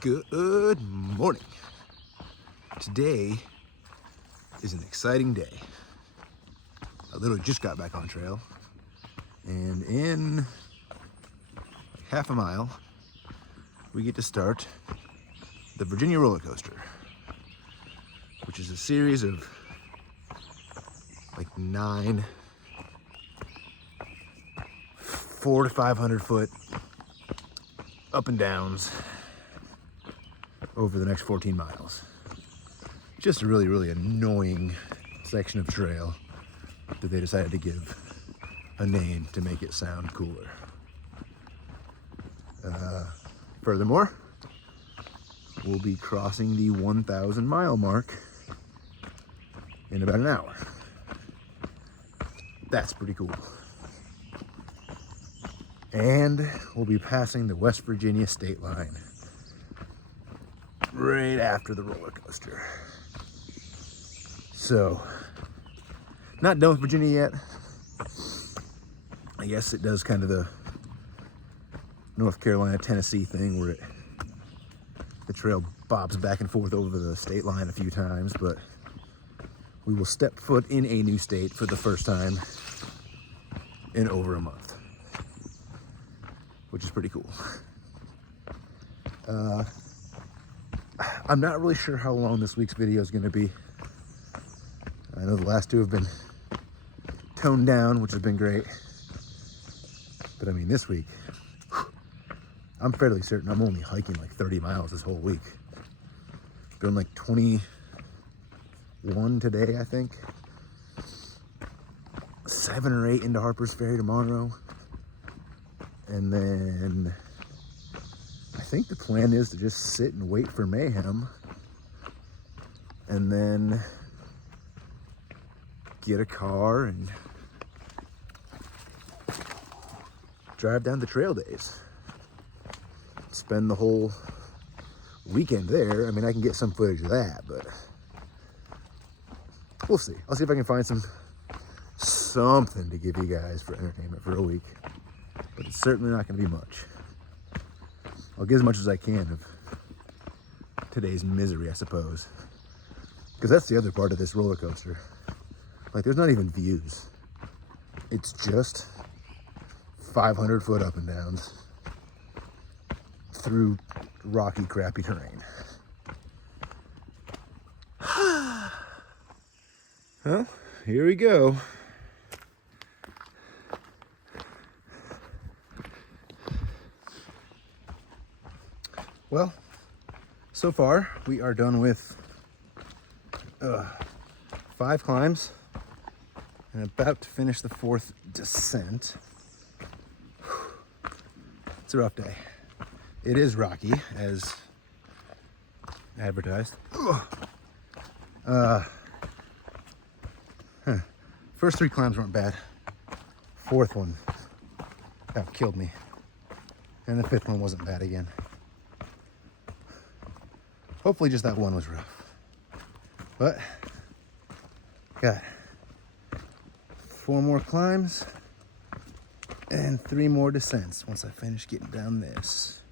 Good morning. Today is an exciting day. I literally just got back on trail, and in like half a mile, we get to start the Virginia roller coaster, which is a series of like 9 400 to 500 foot up and downs over the next 14 miles. Just a really annoying section of trail that they decided to give a name to make it sound cooler. Furthermore, we'll be crossing the 1,000 mile mark in about an hour. That's pretty cool. And we'll be passing the West Virginia state line right after the roller coaster. So, not done with Virginia yet. I guess it does kind of the North Carolina, Tennessee thing where the trail bobs back and forth over the state line a few times, but we will step foot in a new state for the first time in over a month, which is pretty cool. I'm not really sure how long this week's video is going to be. I know the last two have been toned down, which has been great. But I mean, this week, I'm fairly certain I'm only hiking like 30 miles this whole week. Doing like 21 today, I think. 7 or 8 into Harper's Ferry tomorrow. And then I think the plan is to just sit and wait for mayhem and then get a car and drive down the trail days. Spend the whole weekend there. I mean, I can get some footage of that, but we'll see. I'll see if I can find something to give you guys for entertainment for a week, but it's certainly not going to be much. I'll get as much as I can of today's misery, I suppose, because that's the other part of this roller coaster. Like, there's not even views. It's just 500 foot up and downs through rocky, crappy terrain. Well, here we go. Well, so far we are done with 5 climbs and about to finish the 4th descent. It's a rough day. It is rocky, as advertised. First 3 climbs weren't bad. 4th one killed me. And the 5th one wasn't bad again. Hopefully just that one was rough. But got 4 more climbs and 3 more descents once I finish getting down this.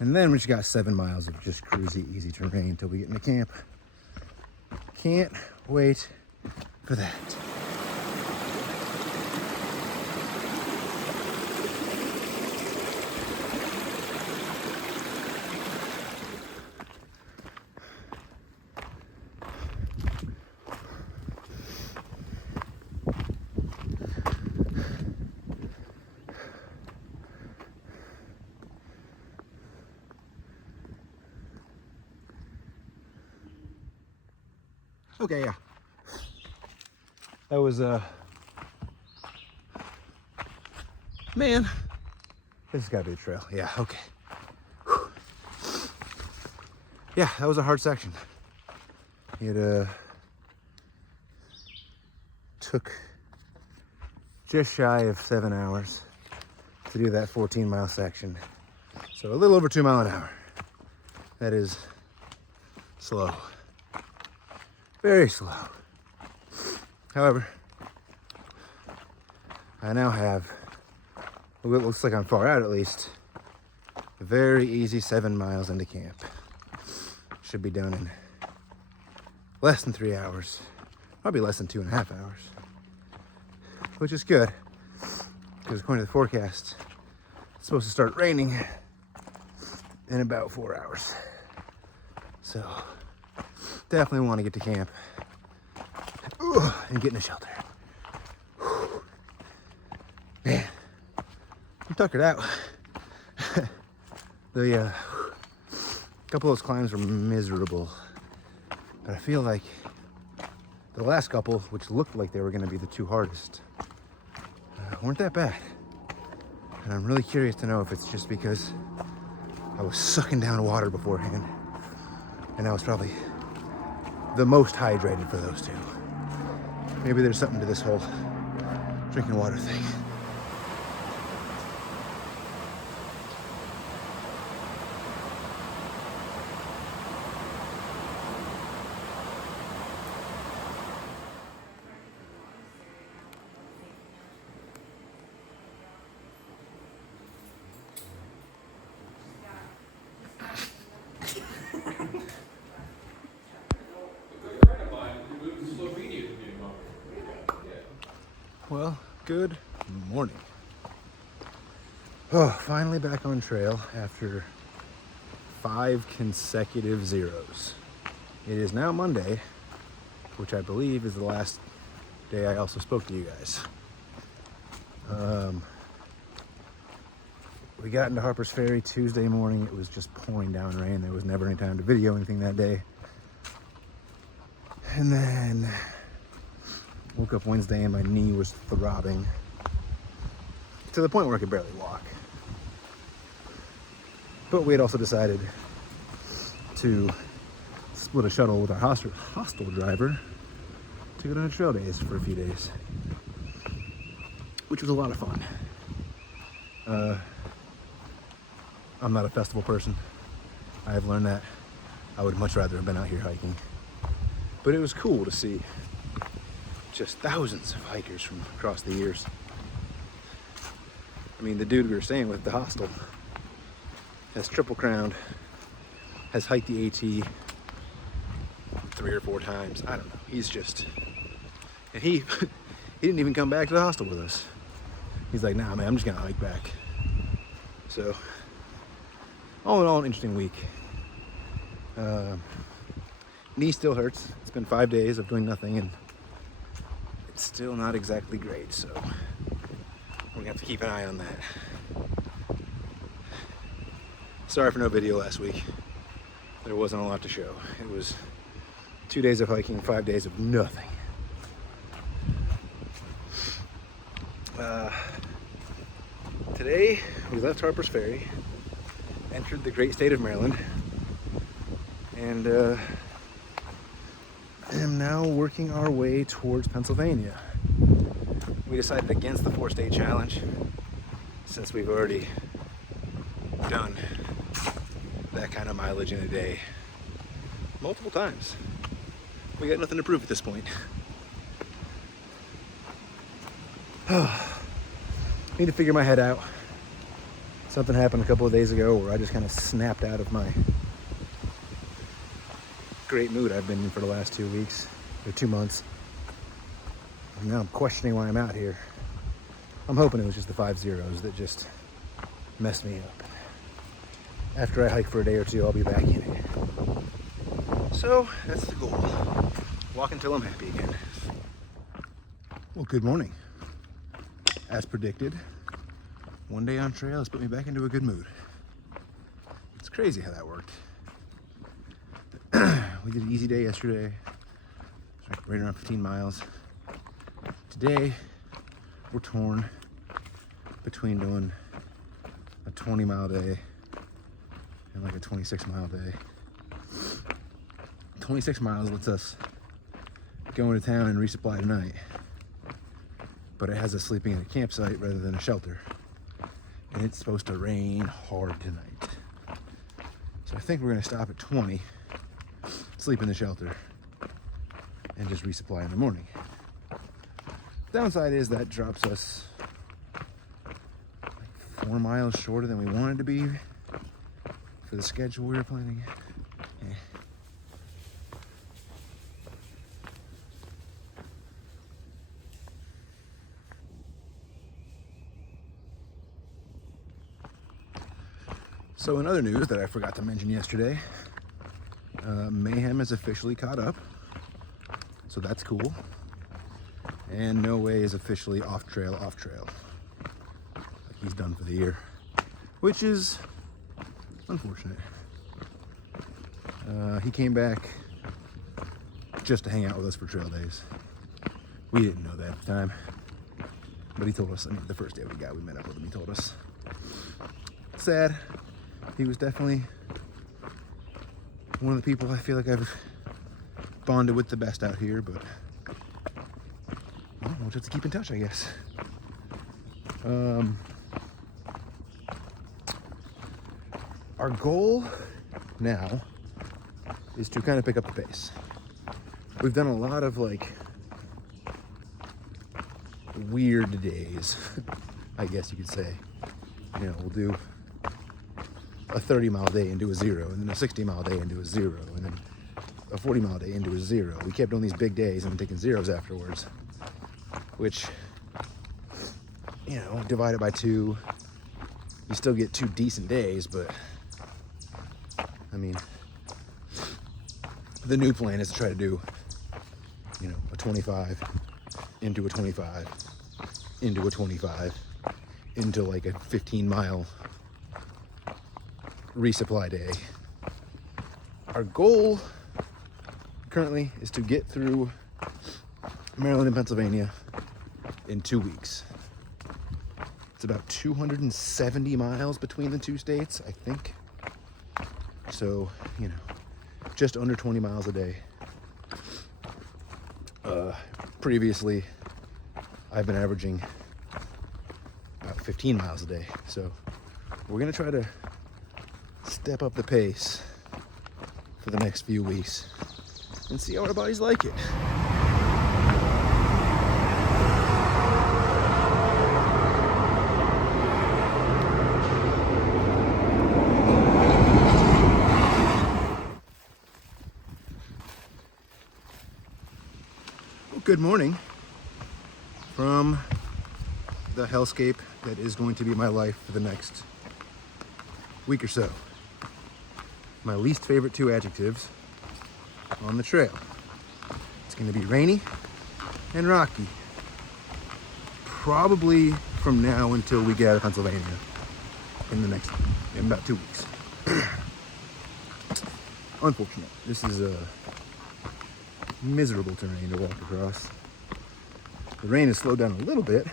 And then we just got 7 miles of just cruisy, easy terrain until we get into camp. Can't wait for that. Okay, yeah. That was, man, this has got to be a trail. Yeah, okay. Whew. Yeah, that was a hard section. It, took just shy of 7 hours to do that 14-mile section. So a little over 2 miles an hour. That is slow. Very slow. However, I now have what looks like I'm far out at least, very easy 7 miles into camp. Should be done in less than 3 hours. Probably less than 2.5 hours. Which is good, because according to the forecast, it's supposed to start raining in about 4 hours. So, definitely want to get to camp and get in a shelter. Man, I'm tuckered out. The couple of those climbs were miserable, but I feel like the last couple, which looked like they were going to be the two hardest, weren't that bad. And I'm really curious to know if it's just because I was sucking down water beforehand, and I was probably the most hydrated for those two. Maybe there's something to this whole drinking water thing. Well, good morning. Oh, finally back on trail after 5 consecutive zeros. It is now Monday, which I believe is the last day I also spoke to you guys. We got into Harper's Ferry Tuesday morning. It was just pouring down rain. There was never any time to video anything that day. And then woke up Wednesday and my knee was throbbing to the point where I could barely walk. But we had also decided to split a shuttle with our hostel driver to go to trail days for a few days, which was a lot of fun. I'm not a festival person. I have learned that. I would much rather have been out here hiking. But it was cool to see just thousands of hikers from across the years. I mean, the dude we were staying with, the hostel, has triple crowned, has hiked the AT 3 or 4 times. I don't know. He's just, and he didn't even come back to the hostel with us. He's like, nah, man, I'm just gonna hike back. So, all in all, an interesting week. Knee still hurts. It's been 5 days of doing nothing, and it's still not exactly great, so we're gonna have to keep an eye on that. Sorry for no video last week. There wasn't a lot to show. It was 2 days of hiking, 5 days of nothing. Today, we left Harper's Ferry, entered the great state of Maryland, and am now working our way towards Pennsylvania. We decided against the 4-state challenge since we've already done that kind of mileage in a day multiple times. We got nothing to prove at this point. Need to figure my head out. Something happened a couple of days ago where I just kind of snapped out of my great mood I've been in for the last 2 weeks, or 2 months. And now I'm questioning why I'm out here. I'm hoping it was just the 5 zeros that just messed me up. After I hike for a day or two, I'll be back in it. So that's the goal. Walk until I'm happy again. Well, good morning. As predicted, 1 day on trail has put me back into a good mood. It's crazy how that worked. We did an easy day yesterday. It's like right around 15 miles. Today, we're torn between doing a 20-mile day and like a 26-mile day. 26 miles lets us go into town and resupply tonight, but it has us sleeping at a campsite rather than a shelter, and it's supposed to rain hard tonight. So I think we're gonna stop at 20, sleep in the shelter, and just resupply in the morning. Downside is that drops us like 4 miles shorter than we wanted to be for the schedule we were planning. Eh. So in other news that I forgot to mention yesterday, Mayhem is officially caught up, so that's cool. And No Way is officially off trail. Like he's done for the year, which is unfortunate. He came back just to hang out with us for trail days. We didn't know that at the time, but he told us, I mean, the first day we met up with him, he told us. Sad. He was definitely one of the people I feel like I've bonded with the best out here, but well, we'll just have to keep in touch, I guess. Our goal now is to kind of pick up the pace. We've done a lot of like weird days, I guess you could say. You know, we'll do a 30-mile day and do a 0, and then a 60-mile day and do a 0, and then a 40-mile day and do a 0. We kept doing these big days and taking zeros afterwards, which, you know, divided by 2, you still get 2 decent days, but I mean, the new plan is to try to do, you know, a 25 into a 25 into a 25 into like a 15-mile resupply day. Our goal currently is to get through Maryland and Pennsylvania in 2 weeks. It's about 270 miles between the two states, I think. So, you know, just under 20 miles a day. Previously, I've been averaging about 15 miles a day. So we're gonna try to step up the pace for the next few weeks and see how our bodies like it. Well, good morning from the hellscape that is going to be my life for the next week or so. My least favorite 2 adjectives on the trail. It's going to be rainy and rocky. Probably from now until we get out of Pennsylvania in about 2 weeks. Unfortunate. This is a miserable terrain to walk across. The rain has slowed down a little bit,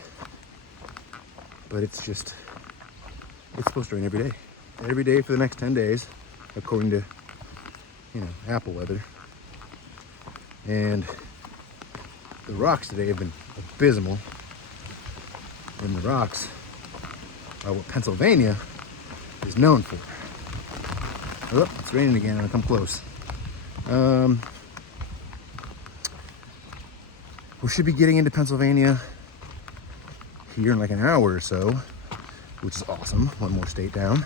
but it's supposed to rain every day. Every day for the next 10 days. According to, you know, Apple weather. And the rocks today have been abysmal. And the rocks are what Pennsylvania is known for. Oh, it's raining again and I come close. We should be getting into Pennsylvania here in like an hour or so, which is awesome. One more state down.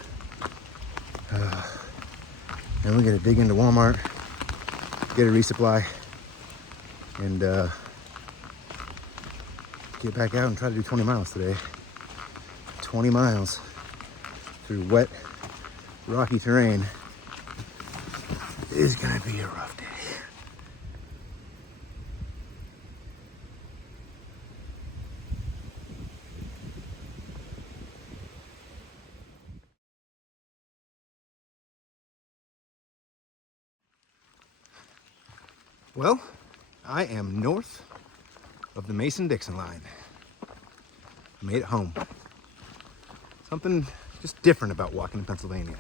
Then we gotta dig into Walmart, get a resupply, and get back out and try to do 20 miles today. 20 miles through wet, rocky terrain is gonna be a rough day. Well, I am north of the Mason-Dixon line. I made it home. Something just different about walking in Pennsylvania.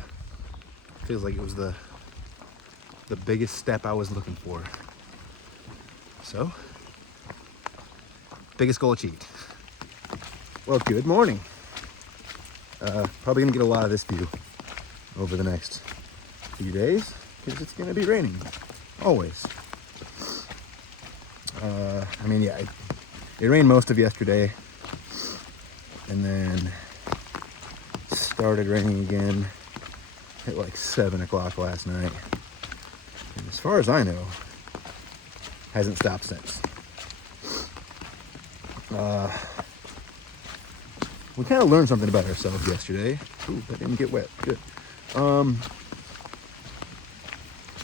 Feels like it was the biggest step I was looking for. So, biggest goal achieved. Well, good morning. Probably gonna get a lot of this view over the next few days because it's gonna be raining, always. I mean, yeah, it rained most of yesterday, and then started raining again at like 7 o'clock last night. And as far as I know, hasn't stopped since. We kind of learned something about ourselves yesterday. Ooh, that didn't get wet. Good.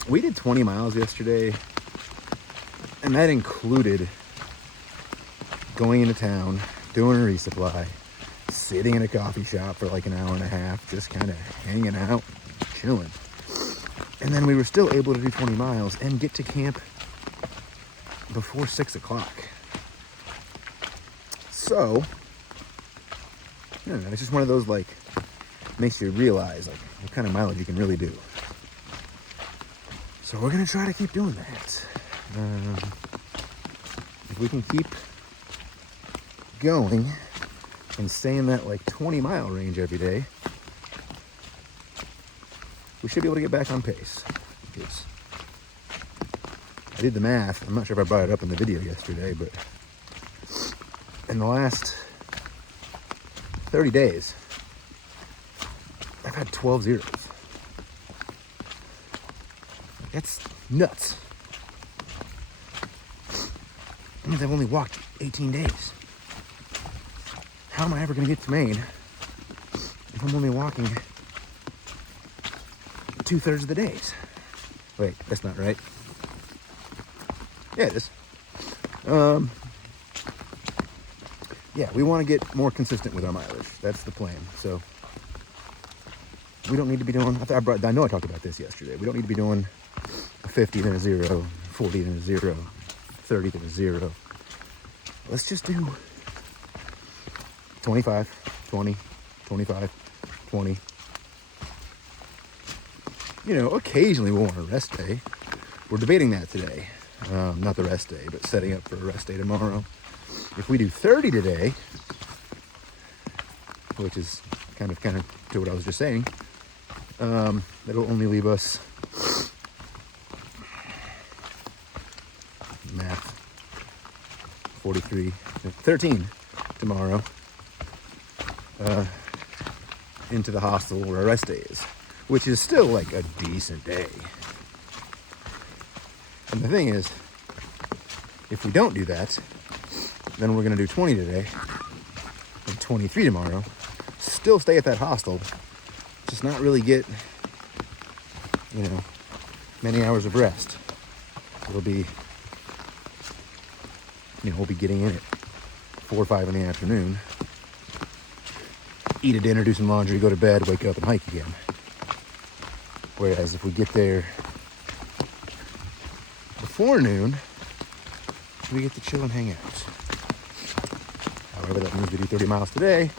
We did 20 miles yesterday, and that included going into town, doing a resupply, sitting in a coffee shop for like an hour and a half, just kind of hanging out, chilling. And then we were still able to do 20 miles and get to camp before 6 o'clock. So, I don't know, it's just one of those, like, makes you realize, like, what kind of mileage you can really do. So we're going to try to keep doing that. If we can keep going and stay in that, like, 20-mile range every day, we should be able to get back on pace. Because I did the math. I'm not sure if I brought it up in the video yesterday, but in the last 30 days, I've had 12 zeros. That's nuts. That means I've only walked 18 days. How am I ever going to get to Maine if I'm only walking 2/3 of the days? Wait, that's not right. Yeah, it is. Yeah, we want to get more consistent with our mileage. That's the plan. So we don't need to be doing, I know I talked about this yesterday. We don't need to be doing a 50 then a 0, 40 then a 0, 30 then a 0. Let's just do 25, 20, 25, 20. You know, occasionally we'll want a rest day. We're debating that today. Not the rest day, but setting up for a rest day tomorrow. If we do 30 today, which is kind of to what I was just saying, that'll only leave us, math, 13 tomorrow, into the hostel where our rest day is, which is still like a decent day. And the thing is, if we don't do that, then we're going to do 20 today and 23 tomorrow. Still stay at that hostel, just not really get, you know, many hours of rest. It'll be, you know, we'll be getting in at 4 or 5 in the afternoon, eat a dinner, do some laundry, go to bed, wake up and hike again. Whereas if we get there before noon, we get to chill and hang out. However, that means we do 30 miles today,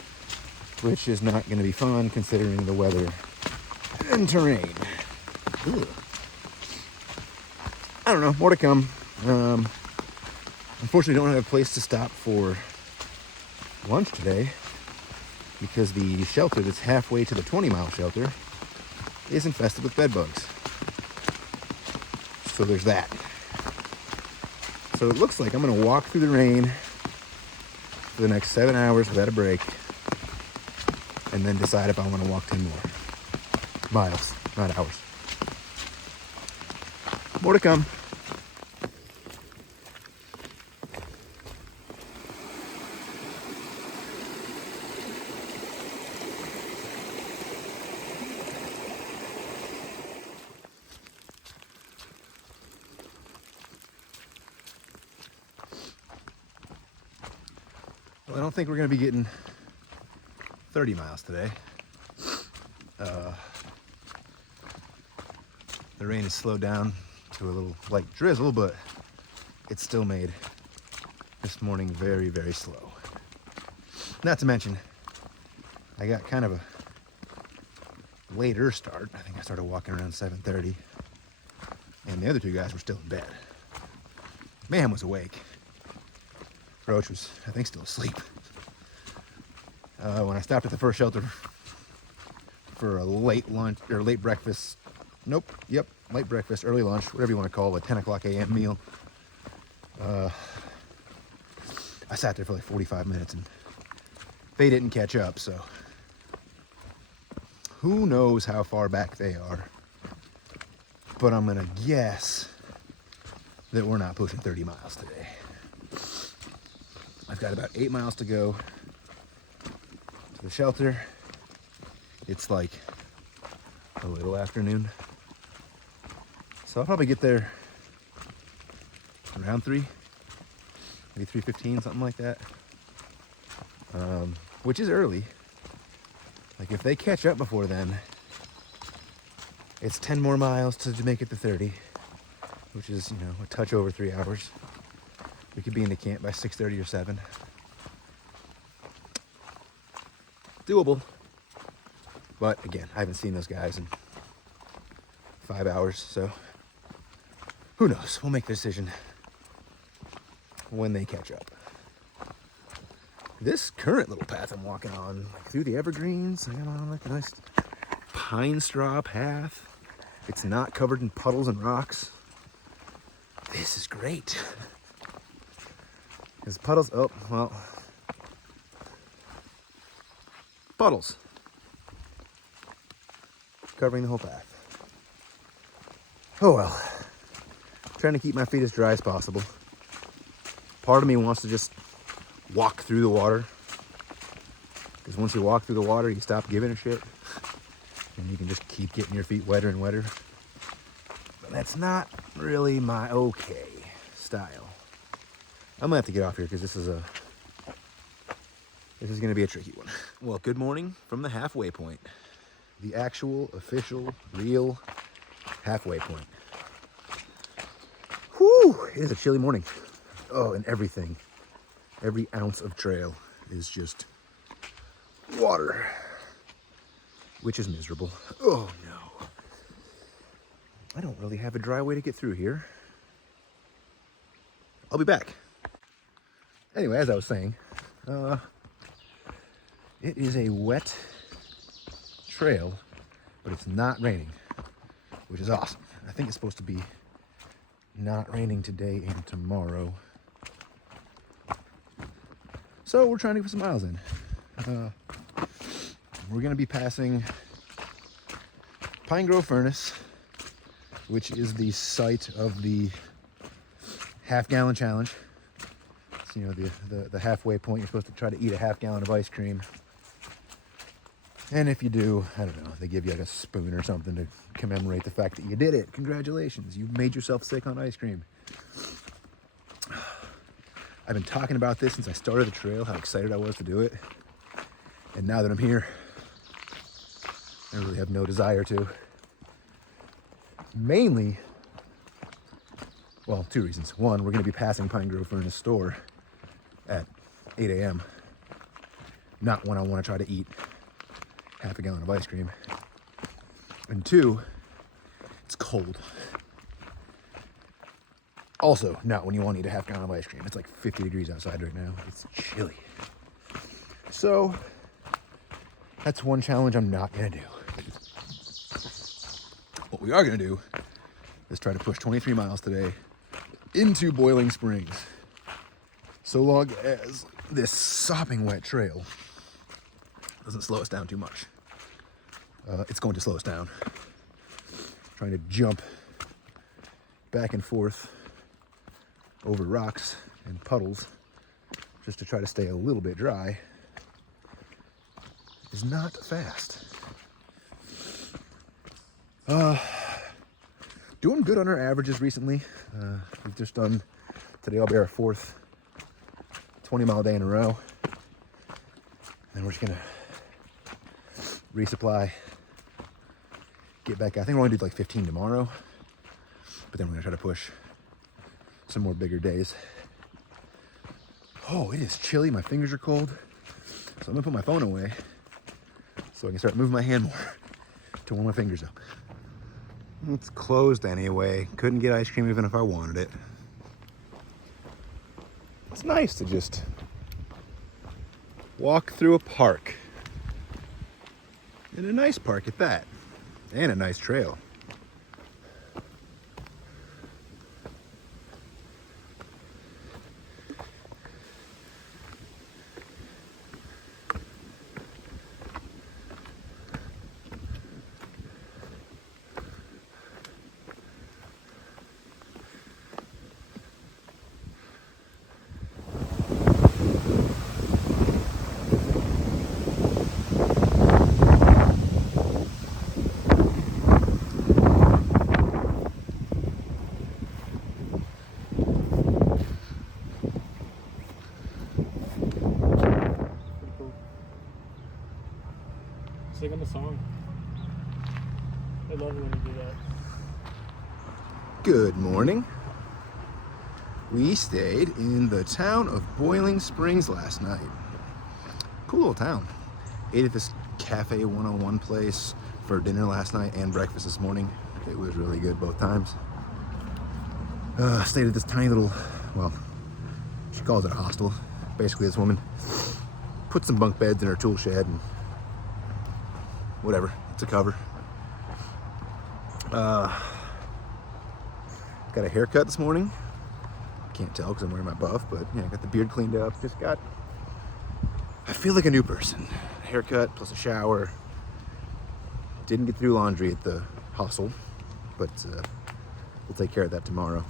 which is not going to be fun considering the weather and terrain. Ugh. I don't know, more to come. Unfortunately, don't have a place to stop for lunch today because the shelter that's halfway to the 20-mile shelter is infested with bed bugs. So there's that. So it looks like I'm going to walk through the rain for the next 7 hours without a break, and then decide if I want to walk 10 more miles, not hours. More to come. Well, I don't think we're going to be getting 30 miles today. The rain has slowed down to a little light drizzle, but it still made this morning very, very slow. Not to mention, I got kind of a later start. I think I started walking around 7:30, and the other two guys were still in bed. Mayhem was awake. Roach was, I think, still asleep. When I stopped at the first shelter for a late lunch, or late breakfast, late breakfast, early lunch, whatever you want to call it, a 10 o'clock a.m. meal. I sat there for like 45 minutes and they didn't catch up, so Who knows how far back they are, but I'm gonna guess that we're not pushing 30 miles today. I've got about 8 miles to go to the shelter. It's like a little afternoon, so I'll probably get there around 3, maybe 3:15, something like that, which is early. Like if they catch up before then, it's 10 more miles to make it to 30, which is, you know, a touch over 3 hours. We could be in the camp by 6:30 or 7. Doable. But again, I haven't seen those guys in 5 hours, so who knows? We'll make the decision when they catch up. This current little path I'm walking on, like through the evergreens, I'm on like a nice pine straw path. It's not covered in puddles and rocks. This is great. Because puddles, oh, well, puddles covering the whole path. Oh well, trying to keep my feet as dry as possible. Part of me wants to just walk through the water, because once you walk through the water, you stop giving a shit, and you can just keep getting your feet wetter and wetter. But that's not really my okay style. I'm gonna have to get off here because this is gonna be a tricky one. Well, good morning from the halfway point. The actual, official, real halfway point. Whew, it is a chilly morning. Oh, and everything, every ounce of trail is just water, which is miserable. Oh no. I don't really have a dry way to get through here. I'll be back. Anyway, as I was saying, it is a wet trail, but it's not raining, which is awesome. I think it's supposed to be not raining today and tomorrow. So we're trying to get some miles in. We're gonna be passing Pine Grove Furnace, which is the site of the half-gallon challenge. It's, you know, the halfway point. You're supposed to try to eat a half-gallon of ice cream. And if you do, I don't know, they give you like a spoon or something to commemorate the fact that you did it. Congratulations, you've made yourself sick on ice cream. I've been talking about this since I started the trail, how excited I was to do it. And now that I'm here, I really have no desire to. Mainly, well, 2 reasons. One, we're gonna be passing Pine Grove Furnace store at 8 a.m. Not when I wanna try to eat half a gallon of ice cream. And 2, it's cold. Also, not when you want to eat a half gallon of ice cream. It's like 50 degrees outside right now. It's chilly. So, that's one challenge I'm not gonna do. What we are gonna do is try to push 23 miles today into Boiling Springs, so long as this sopping wet trail doesn't slow us down too much. It's going to slow us down. Trying to jump back and forth over rocks and puddles just to try to stay a little bit dry is not fast. Doing good on our averages recently. We've just done, today will be our 4th 20-mile day in a row. And we're just gonna resupply, get back. I think we're gonna do like 15 tomorrow, but then we're gonna try to push some more bigger days. Oh, it is chilly, my fingers are cold. So I'm gonna put my phone away so I can start moving my hand more to warm my fingers up. It's closed anyway. Couldn't get ice cream even if I wanted it. It's nice to just walk through a park. And a nice park at that. And a nice trail. Good morning. We stayed in the town of Boiling Springs last night. Cool little town. Ate at this Cafe 101 place for dinner last night and breakfast this morning. It was really good both times. Stayed at this tiny little, well, she calls it a hostel. Basically, this woman put some bunk beds in her tool shed and whatever, it's a cover. Got a haircut this morning. Can't tell because I'm wearing my buff, but yeah, I got the beard cleaned up. I feel like a new person. A haircut plus a shower. Didn't get to do laundry at the hostel, but we'll take care of that tomorrow.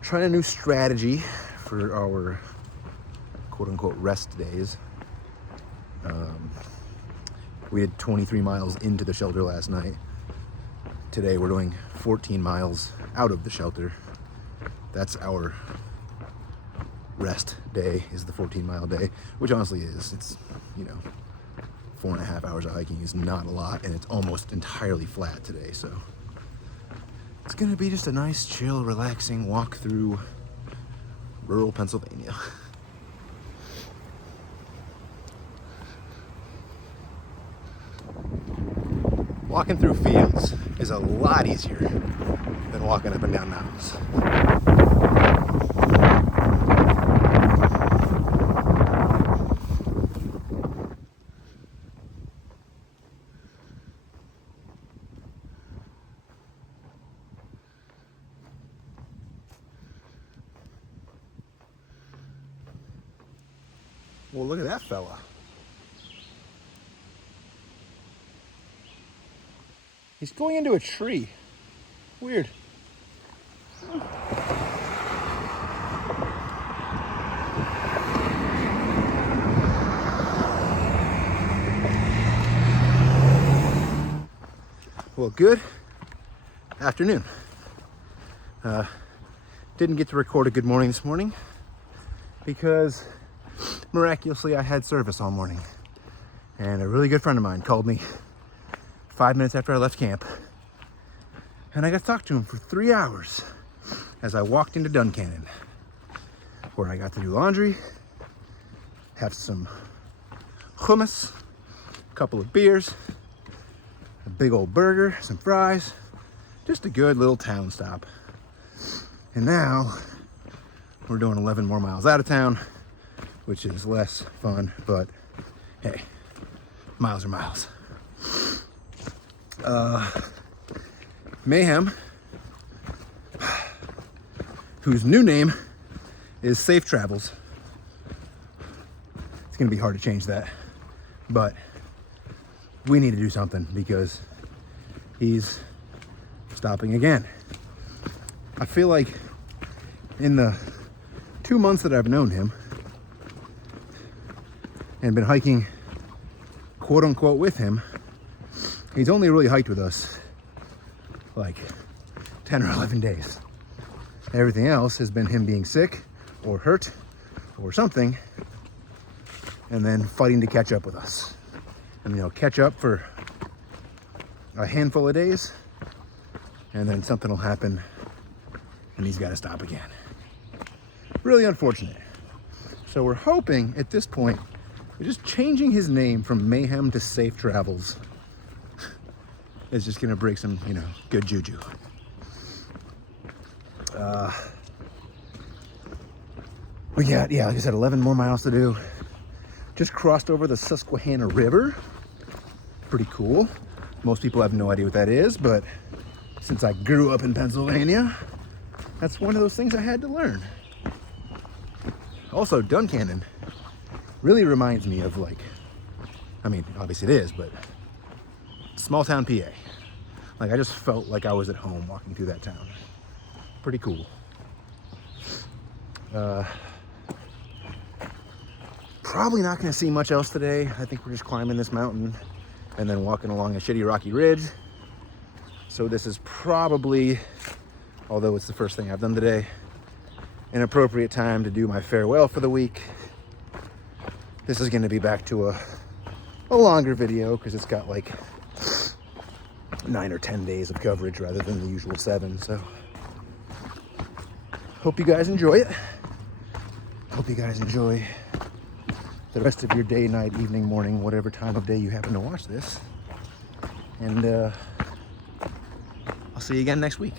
Trying a new strategy for our quote-unquote rest days. We did 23 miles into the shelter last night. Today we're doing 14 miles out of the shelter. That's our rest day, is the 14-mile day, which honestly is. It's, 4.5 hours of hiking is not a lot, and it's almost entirely flat today, so it's gonna be just a nice, chill, relaxing walk through rural Pennsylvania. Walking through fields is a lot easier than walking up and down mountains. Well, look at that fella. He's going into a tree. Weird. Well, good afternoon. Didn't get to record a good morning this morning because miraculously I had service all morning. And a really good friend of mine called me 5 minutes after I left camp. And I got to talk to him for 3 hours as I walked into Duncannon, where I got to do laundry, have some hummus, a couple of beers, a big old burger, some fries, just a good little town stop. And now we're doing 11 more miles out of town, which is less fun, but hey, miles are miles. Mayhem, whose new name is Safe Travels. It's gonna be hard to change that, but we need to do something because he's stopping again. I feel like in the 2 months that I've known him and been hiking quote unquote with him, he's only really hiked with us like 10 or 11 days. Everything else has been him being sick or hurt or something, and then fighting to catch up with us. And catch up for a handful of days, and then something will happen and he's got to stop again. Really unfortunate. So we're hoping at this point, we're just changing his name from Mayhem to Safe Travels. It's just gonna break some, good juju. We got, like I said, 11 more miles to do. Just crossed over the Susquehanna River. Pretty cool. Most people have no idea what that is, but since I grew up in Pennsylvania, that's one of those things I had to learn. Also, Duncannon really reminds me of obviously it is, but small town PA. I just felt like I was at home walking through that town. Pretty cool. Probably not gonna see much else today. I think we're just climbing this mountain and then walking along a shitty rocky ridge. So this is probably, although it's the first thing I've done today, an appropriate time to do my farewell for the week. This is gonna be back to a longer video because it's got 9 or 10 days of coverage rather than the usual 7. So hope you guys enjoy it. Hope you guys enjoy the rest of your day, night, evening, morning, whatever time of day you happen to watch this. And I'll see you again next week.